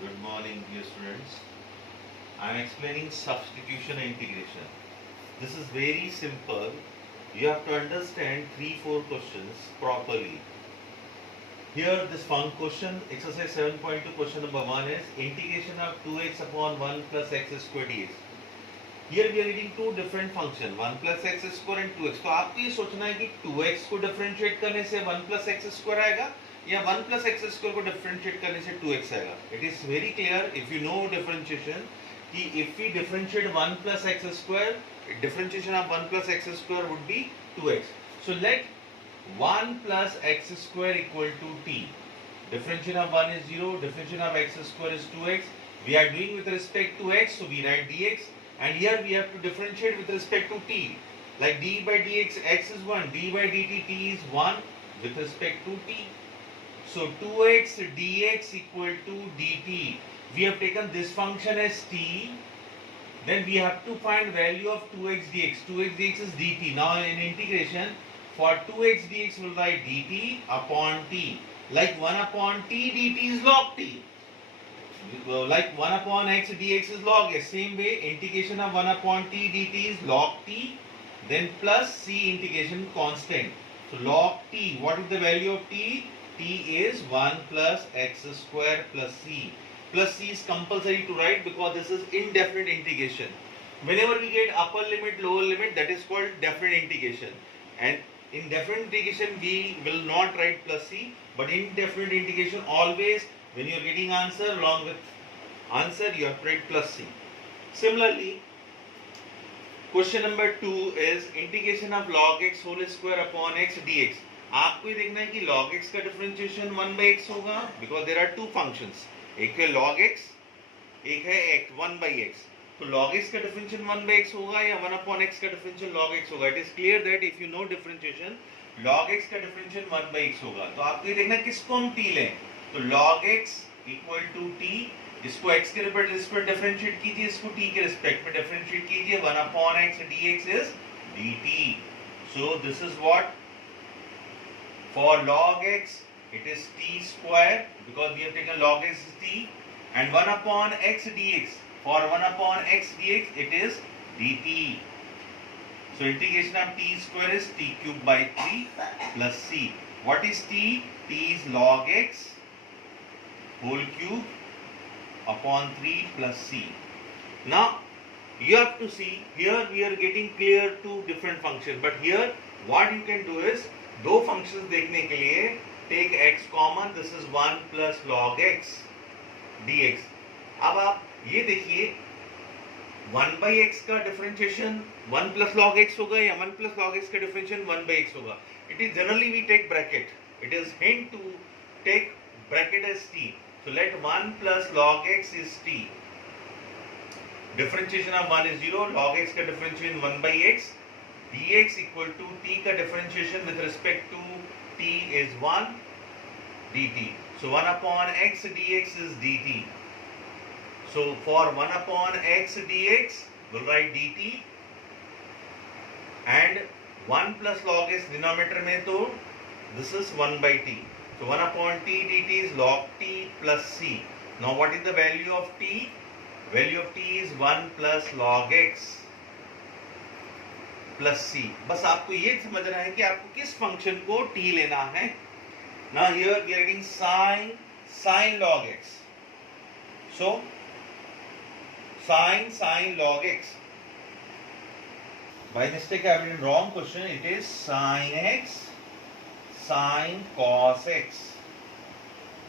Good morning, dear students. I am explaining substitution and integration. This is very simple. You have to understand 3-4 questions properly. Here, this fun question, exercise 7.2, question number 1 is integration of 2x upon 1 plus x square dx. Here we are getting two different functions, 1 plus x square and 2x. तो आपको ये सोचना है कि 2x को differentiate करने से 1 plus x square आएगा या 1 plus x square को डिफरेंशिएट करने से 2x आएगा. It is very clear if you know differentiation कि if we differentiate 1 plus x square, differentiation of 1 plus x square would be 2x. So let 1 plus x square equal to t. Differentiation of 1 is 0, differentiation of x square is 2x. We are doing with respect to x, so we write dx. And here we have to differentiate with respect to t. Like d by dx, x is 1, d by dt, t is 1 with respect to t. So 2x dx equal to dt. We have taken this function as t. Then we have to find value of 2x dx. 2x dx is dt. Now in integration, for 2x dx we'll write dt upon t. Like 1 upon t dt is log t. Like 1 upon x dx is log s. Same way, integration of 1 upon t dt is log t. Then plus c integration constant. So log t, what is the value of t? T is 1 plus x square plus c. Plus c is compulsory to write because this is indefinite integration. Whenever we get upper limit, lower limit, that is called definite integration. And in definite integration, we will not write plus c, but in indefinite integration, always when you are getting answer, along with answer, you have to write plus c. Similarly, question number 2 is integration of log x whole square upon x dx. आपको ये देखना है कि log x का differentiation 1 by x होगा because there are two functions. एक है log x, एक है x 1 by x. तो log x का differentiation 1 by x होगा या 1 upon x का differentiation log x होगा. It is clear that if you know differentiation, log x का differentiation 1 by x होगा. तो आपको ये देखना किसको हम t लें. तो log x equal to t, इसको x के रिस्पेक्ट डिफरेंशिएट कीजिए, इसको t के रिस्पेक्ट में डिफरेंशिएट कीजिए. 1 upon x dx is dt. So this is what for log x it is t square because we have taken log x is t, and 1 upon x dx, for 1 upon x dx it is dt. So integration of t square is t cube by 3 plus c. What is t? T is log x whole cube upon 3 plus c. Now you have to see here we are getting clear two different functions, but here what you can do is दो functions देखने के लिए take x common, this is 1 plus log x dx. अब आप ये देखिए 1 by x का differentiation 1 plus log x होगा या 1 plus log x का differentiation 1 by x होगा. It is generally we take bracket. It is hint to take bracket as t. So let 1 plus log x is t. Differentiation of 1 is 0. Log x का differentiation 1 by x. dx equal to t का differentiation with respect to t is 1 dt. So 1 upon x dx is dt. So for 1 upon x dx, we'll write dt. And 1 plus log x denominator में तो this is 1 by t. So 1 upon t dt is log t plus c. Now what is the value of t? Value of t is 1 plus log x plus c. बस आपको ये समझना है कि आपको किस फंक्शन को t लेना है. Now here we are getting sin log x. So sin log x. By mistake I have written wrong question. It is sin x sin cos x.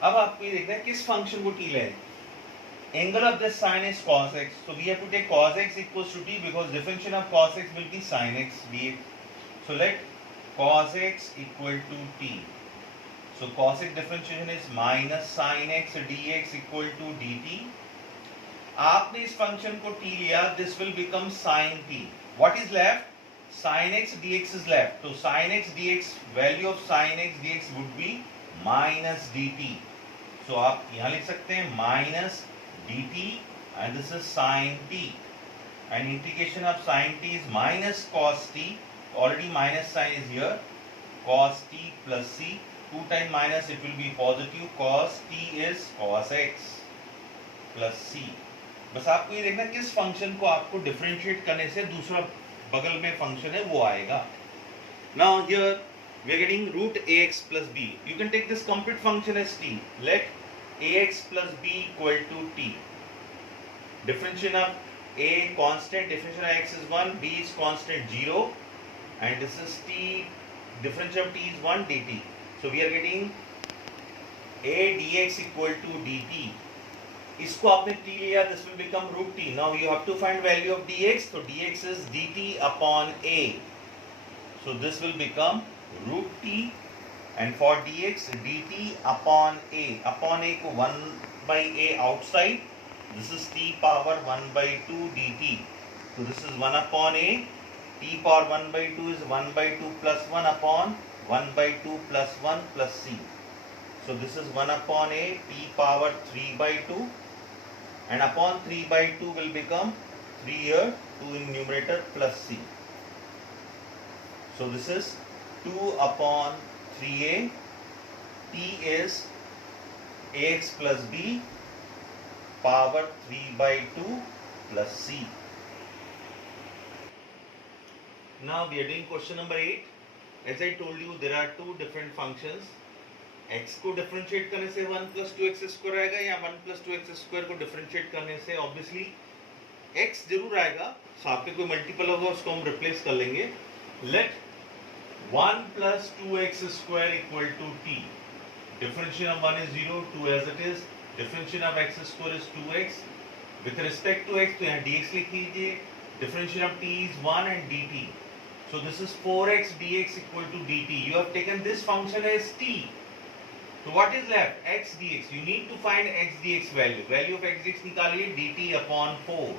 अब आपको ये देखना है किस फंक्शन को t लें. Angle of this sin is cos x, so we have to take cos x equals to t because differentiation of cos x will be sin x dx. So let cos x equal to t. So cos x differentiation is minus sin x dx equal to dt. आपने इस function को t लिया, this will become sin t. What is left? Sin x dx is left. So sin x dx, value of sin x dx would be minus dt. So आप यहाँ लिख सकते हैं minus dt, and this is sin t. And integration of sin t is minus cos t. Already minus sign is here. Cos t plus c. 2 times minus it will be positive. Cos t is cos x. Plus C. बस आपको ये देखना किस function को आपको differentiate करने से दूसरा बगल में फंक्शन है वो आएगा। Now here we are getting root ax plus b. You can take this complete function as t. Let ax plus b equal to t. Differentiation of a constant, differentiation of x is 1, b is constant 0, and this is t, differentiation of t is 1 dt. So we are getting a dx equal to dt. इसको आपने t लिया, this will become root t. Now you have to find value of dx. So dx is dt upon a. So this will become root t, and for dx dt upon a. Upon a को 1 by a outside. This is t power 1 by 2 dt. So this is 1 upon a. T power 1 by 2 is 1 by 2 plus 1 upon 1 by 2 plus 1 plus c. So this is 1 upon a, t power 3 by 2, and upon 3 by 2 will become 3 here, 2 in numerator plus c. So this is 2 upon 3a, t is ax plus b power 3 by 2 plus c. Now we are doing question number 8. As I told you, there are two different functions. x को differentiate करने से 1 plus 2x square आएगा, या 1 plus 2x square को differentiate करने से obviously x जरूर आएगा, साथ में कोई मल्टीपल होगा उसको हम रिप्लेस कर लेंगे. Let 1 plus 2x square equal to t. Differentiation of 1 is 0, 2 as it is. Differentiation of x square is 2x. With respect to x, तो यहाँ dx लिख लीजिए. Differentiation of t is 1 and dt. So this is 4x dx equal to dt. You have taken this function as t. So what is left? X dx. You need to find x dx value. Value of x dx निकालिए dt upon 4.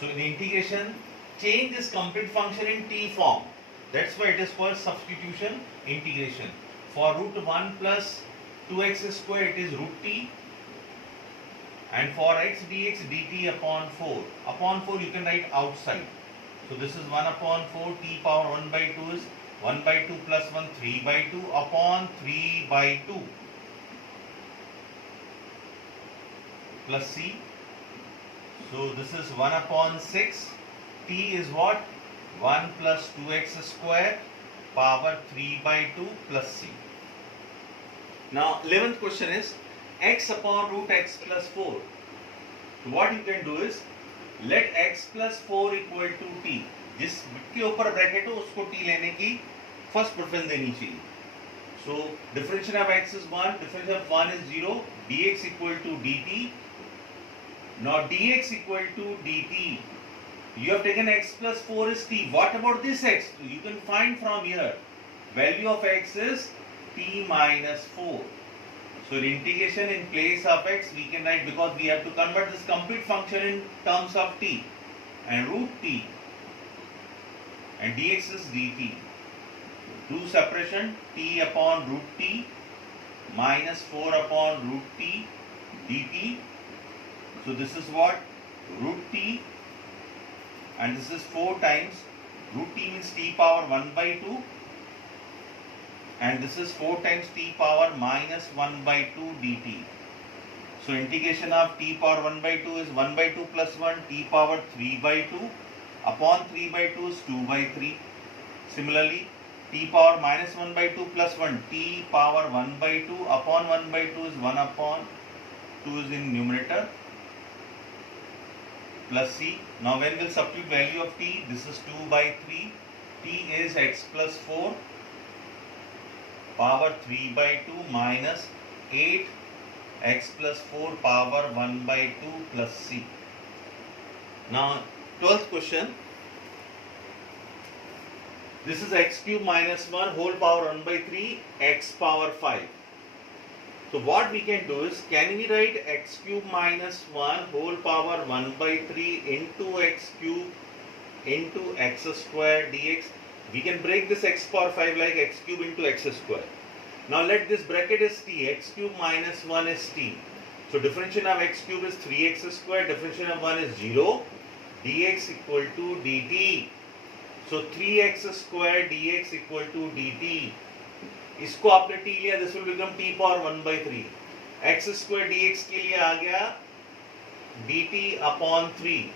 So in integration, change this complete function in t form. That's why it is called substitution integration. For root 1 plus 2x square, it is root t. And for x dx dt upon 4. Upon 4 you can write outside. So this is 1 upon 4, t power 1 by 2 is 1 by 2 plus 1, 3 by 2 upon 3 by 2 plus c. So this is 1 upon 6. T is what? 1 plus 2x square power 3 by 2 plus c. Now 11th question is x upon root x plus 4. So what you can do is let x plus 4 equal to t. जिस के ऊपर bracket हो उसको t लेने की first preference देनी चाहिए. So differentiation of x is 1, differentiation of 1 is 0, dx equal to dt. Now dx equal to dt. You have taken x plus 4 is t. What about this x? You can find from here. Value of x is t minus 4. So in integration in place of x we can write, because we have to convert this complete function in terms of t, and root t, and dx is dt. Do separation, t upon root t minus 4 upon root t dt. So this is what? Root t, and this is 4 times root t means t power 1 by 2, and this is 4 times t power minus 1 by 2 dt. So integration of t power 1 by 2 is 1 by 2 plus 1, t power 3 by 2 upon 3 by 2 is 2 by 3. Similarly, t power minus 1 by 2 plus 1, t power 1 by 2 upon 1 by 2 is 1 upon 2 is in numerator plus c. Now when we'll substitute value of t, this is 2 by 3, t is x plus 4 power 3 by 2 minus 8 x plus 4 power 1 by 2 plus c. Now 12th question. This is x cube minus 1 whole power 1 by 3 x power 5. So what we can do is, can we write x cube minus 1 whole power 1 by 3 into x cube into x square dx. We can break this x power 5 like x cube into x square. Now let this bracket is t, x cube minus 1 is t. So differentiation of x cube is 3x square, differentiation of 1 is 0, dx equal to dt. So 3x square dx equal to dt. इसको आपने t लिया, this will become t power 1 by 3. x square dx के लिए आ गया dt upon 3.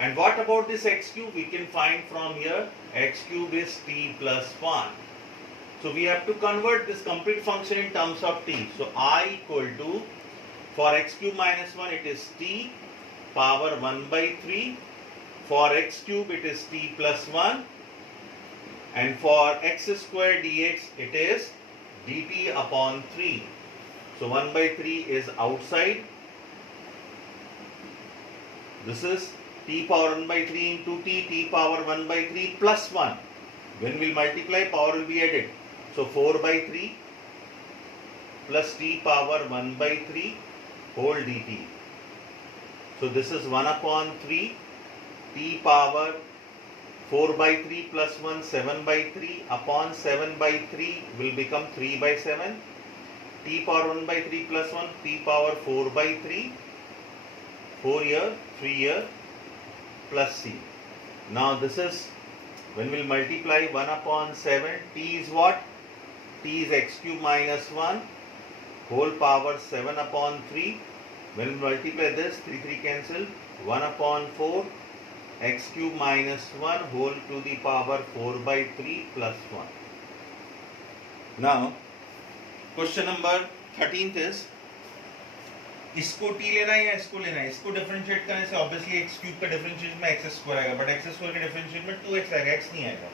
And what about this x cube? We can find from here x cube is t plus 1. So we have to convert this complete function in terms of t. So I equal to, for x cube minus 1 it is t power 1 by 3. For x cube it is t plus 1. And for x square dx it is dt upon 3. So 1 by 3 is outside. This is t power 1 by 3 into t power 1 by 3 plus 1. When we multiply, power will be added. So 4 by 3 plus t power 1 by 3 whole dt. So this is 1 upon 3 t power 4 by 3 plus 1, 7 by 3 upon 7 by 3 will become 3 by 7. T power 1 by 3 plus 1, t power 4 by 3, 4 here, 3 here, plus c. Now this is, when we will multiply 1 upon 7, t is what? T is x cube minus 1, whole power 7 upon 3. When we multiply this, 3 cancel, 1 upon 4, x cube minus 1 whole to the power 4 by 3 plus 1. Now, question number 13 is, इसको t लेना है या इसको लेना है? इसको differentiate करने से ऑब्वियसली x क्यूब का डिफरेंशिएशन में x स्क्वायर आएगा, बट x स्क्वायर के डिफरेंशिएट में 2x आएगा, x नहीं आएगा.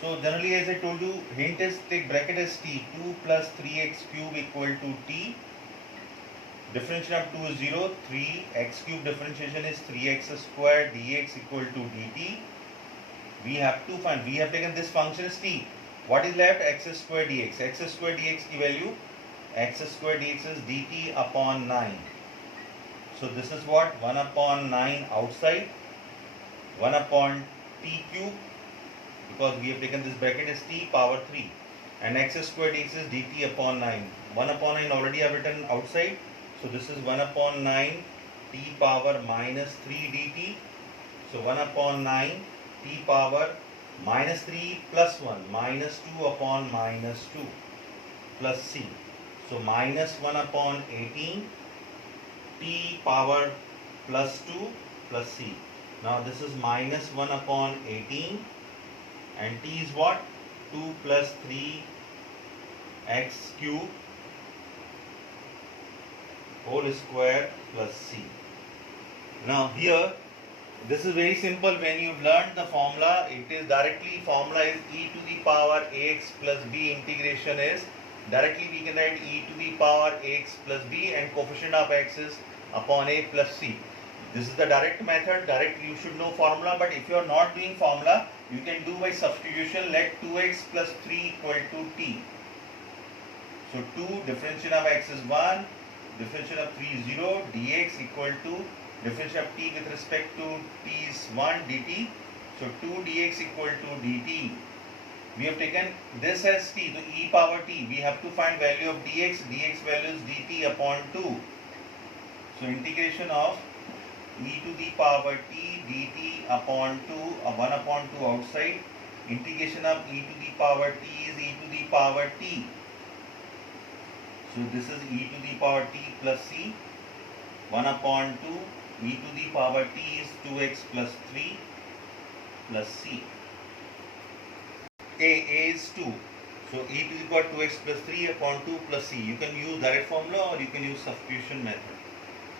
So generally, as I told you, hint is take bracket as t, 2 plus 3x cube equal to t. Differentiation of 2 is 0, 3x cube differentiation is 3x square dx equal to dt. We have to find, we have taken this function as t. What is left? X square dx. X square dx की value, x square dx is dt upon 9. So this is what? 1 upon 9 outside, 1 upon t cube, because we have taken this bracket as t power 3. And x square dx is dt upon 9. 1 upon 9 already I have written outside. So this is 1 upon 9 t power minus 3 dt. So 1 upon 9 t power minus 3 plus 1, minus 2 upon minus 2 plus c. So minus 1 upon 18 t power plus 2 plus c. Now this is minus 1 upon 18 and t is what? 2 plus 3 x cube whole square plus c. Now here, this is very simple. When you've learned the formula, it is directly, formula is e to the power ax plus b, integration is directly we can write e to the power ax plus b and coefficient of x is upon a plus c. This is the direct method. Direct, you should know formula, but if you are not doing formula, you can do by substitution. Let 2x plus 3 equal to t. So 2, differentiation of x is 1, differentiation of 3 is 0, dx equal to differentiation of t with respect to t is 1 dt. So 2 dx equal to dt. We have taken this as t, so e power t. We have to find value of dx. Dx value is dt upon 2. So integration of e to the power t dt upon 2, 1 upon 2 outside. Integration of e to the power t is e to the power t. So this is e to the power t plus c. 1 upon 2, e to the power t is 2x plus 3 plus c. A is 2. So e to the power 2x plus 3 upon 2 plus c. You can use direct formula or you can use substitution method.